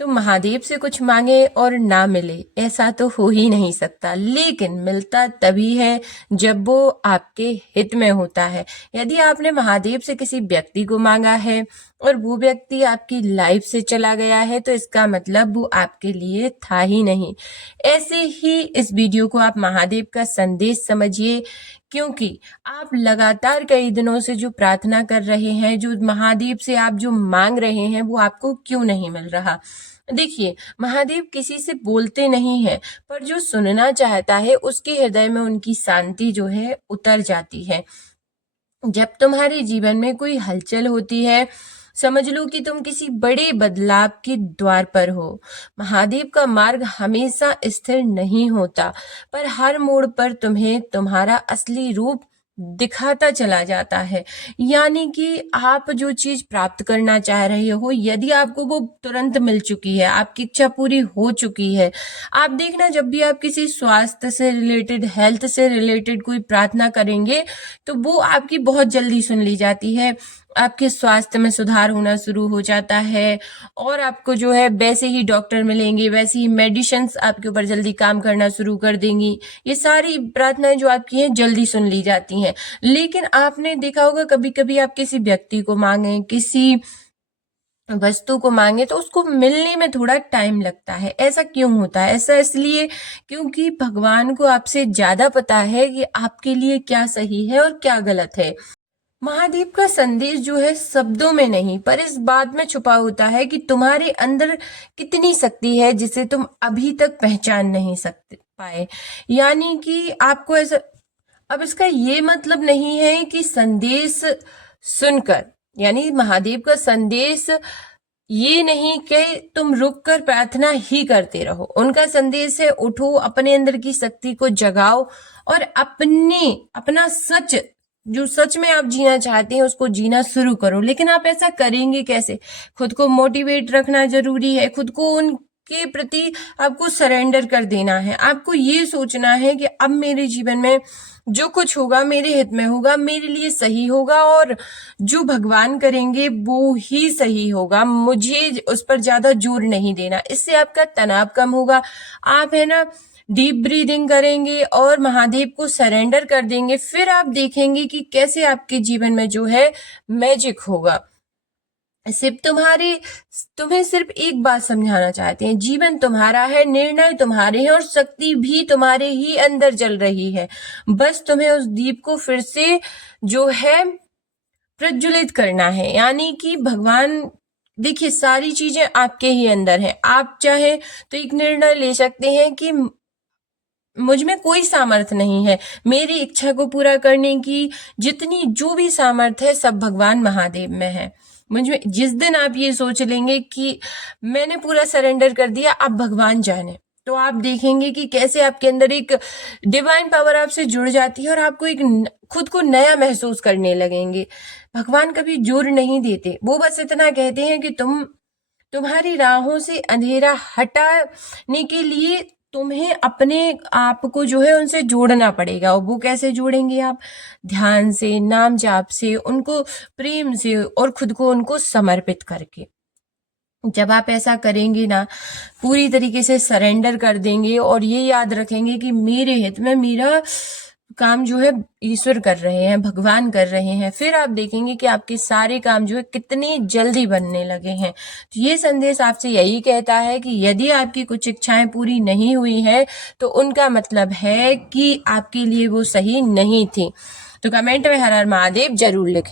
तो महादेव से कुछ मांगे और ना मिले, ऐसा तो हो ही नहीं सकता। लेकिन मिलता तभी है जब वो आपके हित में होता है। यदि आपने महादेव से किसी व्यक्ति को मांगा है और वो व्यक्ति आपकी लाइफ से चला गया है, तो इसका मतलब वो आपके लिए था ही नहीं। ऐसे ही इस वीडियो को आप महादेव का संदेश समझिए, क्योंकि आप लगातार कई दिनों से जो प्रार्थना कर रहे हैं, जो महादेव से आप जो मांग रहे हैं, वो आपको क्यों नहीं मिल रहा। देखिए, महादेव किसी से बोलते नहीं है, पर जो सुनना चाहता है उसके हृदय में उनकी शांति जो है उतर जाती है। जब तुम्हारे जीवन में कोई हलचल होती है, समझ लो कि तुम किसी बड़े बदलाव के द्वार पर हो। महादेव का मार्ग हमेशा स्थिर नहीं होता, पर हर मोड़ पर तुम्हें तुम्हारा असली रूप दिखाता चला जाता है। यानी कि आप जो चीज प्राप्त करना चाह रहे हो, यदि आपको वो तुरंत मिल चुकी है, आपकी इच्छा पूरी हो चुकी है। आप देखना, जब भी आप किसी स्वास्थ्य से रिलेटेड, हेल्थ से रिलेटेड कोई प्रार्थना करेंगे, तो वो आपकी बहुत जल्दी सुन ली जाती है। आपके स्वास्थ्य में सुधार होना शुरू हो जाता है और आपको जो है वैसे ही डॉक्टर मिलेंगे, वैसे ही मेडिसिन्स आपके ऊपर जल्दी काम करना शुरू कर देंगी। ये सारी प्रार्थनाएं जो आपकी हैं जल्दी सुन ली जाती हैं। लेकिन आपने देखा होगा, कभी कभी आप किसी व्यक्ति को मांगे, किसी वस्तु को मांगे, तो उसको मिलने में थोड़ा टाइम लगता है। ऐसा क्यों होता है? ऐसा इसलिए क्योंकि भगवान को आपसे ज्यादा पता है कि आपके लिए क्या सही है और क्या गलत है। महादेव का संदेश जो है शब्दों में नहीं, पर इस बात में छुपा होता है कि तुम्हारे अंदर कितनी शक्ति है जिसे तुम अभी तक पहचान नहीं सकते पाए। यानी कि आपको ऐसा, अब इसका ये मतलब नहीं है कि संदेश सुनकर, यानी महादेव का संदेश ये नहीं कि तुम रुक कर प्रार्थना ही करते रहो। उनका संदेश है, उठो, अपने अंदर की शक्ति को जगाओ और अपना सच, जो सच में आप जीना चाहते हैं, उसको जीना शुरू करो। लेकिन आप ऐसा करेंगे कैसे? खुद को मोटिवेट रखना जरूरी है। खुद को उनके प्रति आपको सरेंडर कर देना है। आपको ये सोचना है कि अब मेरे जीवन में जो कुछ होगा मेरे हित में होगा, मेरे लिए सही होगा और जो भगवान करेंगे वो ही सही होगा। मुझे उस पर ज्यादा जोर नहीं देना। इससे आपका तनाव कम होगा। आप है ना, डीप ब्रीदिंग करेंगे और महादेव को सरेंडर कर देंगे। फिर आप देखेंगे कि कैसे आपके जीवन में जो है मैजिक होगा। तुम्हें सिर्फ एक बात समझाना चाहते हैं, जीवन तुम्हारा है, निर्णय तुम्हारे हैं और शक्ति भी तुम्हारे ही अंदर जल रही है। बस तुम्हें उस दीप को फिर से जो है प्रज्वलित करना है। यानी कि भगवान, देखिए, सारी चीजें आपके ही अंदर है। आप चाहे तो एक निर्णय ले सकते हैं कि मुझ में कोई सामर्थ्य नहीं है, मेरी इच्छा को पूरा करने की जितनी जो भी सामर्थ्य है सब भगवान महादेव में है। मुझ में, जिस दिन आप ये सोच लेंगे कि मैंने पूरा सरेंडर कर दिया, अब भगवान जाने, तो आप देखेंगे कि कैसे आपके अंदर एक डिवाइन पावर आपसे जुड़ जाती है और आपको एक खुद को नया महसूस करने लगेंगे। भगवान कभी जोर नहीं देते, वो बस इतना कहते हैं कि तुम्हारी राहों से अंधेरा हटाने के लिए तुम्हें अपने आप को जो है उनसे जोड़ना पड़ेगा। और वो कैसे जोड़ेंगे आप? ध्यान से, नाम जाप से, उनको प्रेम से और खुद को उनको समर्पित करके। जब आप ऐसा करेंगे ना, पूरी तरीके से सरेंडर कर देंगे और ये याद रखेंगे कि मेरे हित में मेरा काम जो है ईश्वर कर रहे हैं, भगवान कर रहे हैं, फिर आप देखेंगे कि आपके सारे काम जो है कितनी जल्दी बनने लगे हैं। तो ये संदेश आपसे यही कहता है कि यदि आपकी कुछ इच्छाएं पूरी नहीं हुई है, तो उनका मतलब है कि आपके लिए वो सही नहीं थी। तो कमेंट में हर हर महादेव जरूर लिखें।